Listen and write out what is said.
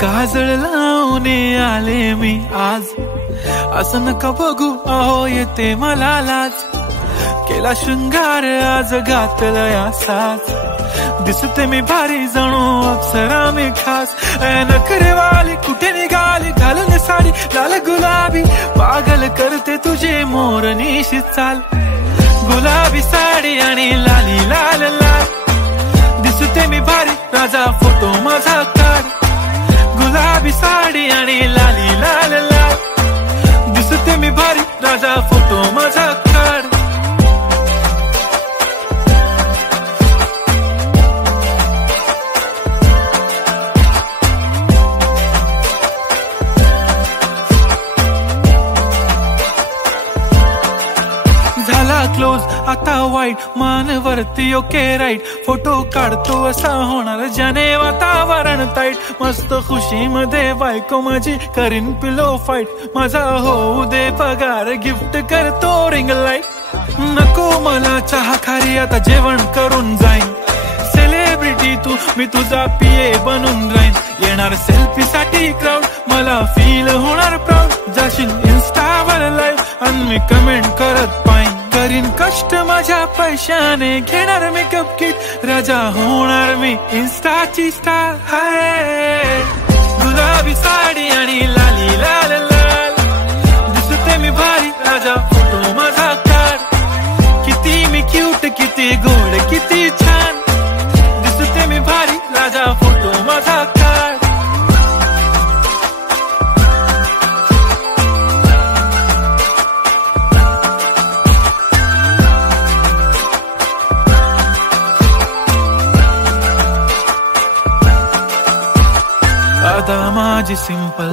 काजळ लावून आले मी आज, असं नका बघू अहो येते मला लाज. केला शृंगार आज घातला या साज, दिसते मी भारी जणू अप्सरा मी खास. नखरेवाली कुठे निघाली घालून साडी लाल गुलाबी, पागल करते तुझे मोरनीशी चाल. गुलाबी साडी आणि लाली लाल लाल, दिसते मी भारी राजा फोटो माझा काढ. गुलाबी साडी आणि लाली लाल लाल, दिसते मी भारी राजा फोटो माझा काढ. झाला क्लोज आता वाईट, मान वरती ओके राईट. फोटो काढतो असा होणार ज्याने वातावरण ताईट. मस्त खुशी मध्ये बायको माझी करीन पिलो फाईट. माझा होऊ दे पगार गिफ्ट करतो रिंग लाईट. नको मला चहा खारी आता जेवण करून जाईन. सेलिब्रिटी तू मी तुझा पिये बनून राहीन. येणार सेल्फी साठी क्राऊड मला फील होणार प्राऊड. जाशील इन्स्टावर लाईव्ह आणि मी कमेंट करत पाईन. करीन कष्ट माझ्या पैशाने घेणार मेकअप किट. राजा होणार मी इन्स्टाची स्टार. हाय गुलाबी साडी आणि लाली लाल लाल, दिसते मी भारी राजा फोटो माझा काढ. किती मी क्यूट किती गोड किती छान, दिसते मी भारी राजा फोटो माझा काढ. आता माझी सिंपल